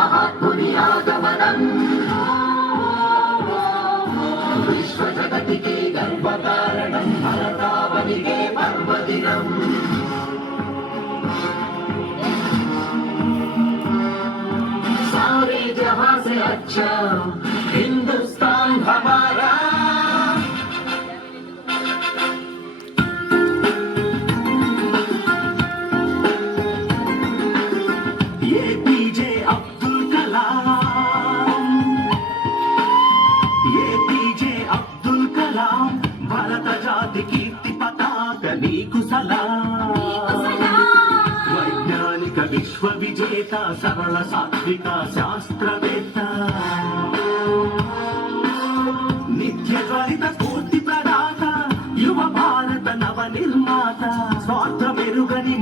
మహాత్ముని ఆగమనం విశ్వజగతికి గర్వకారణం భరతావనికే పర్వదినం सारे जहां से अच्छा हिंदुस्तान हमारा पीजे अब्दुल कलाम भारत जाति कीर्ति पताक नीकु सलाम वैज्ञानिक विश्व विजेता सरल सात्विक शास्त्रवेत्त नित्य ज्वलित स्फूर्ति प्रदाता युव भारत नव निर्माता स्वार्थ मेरुगनि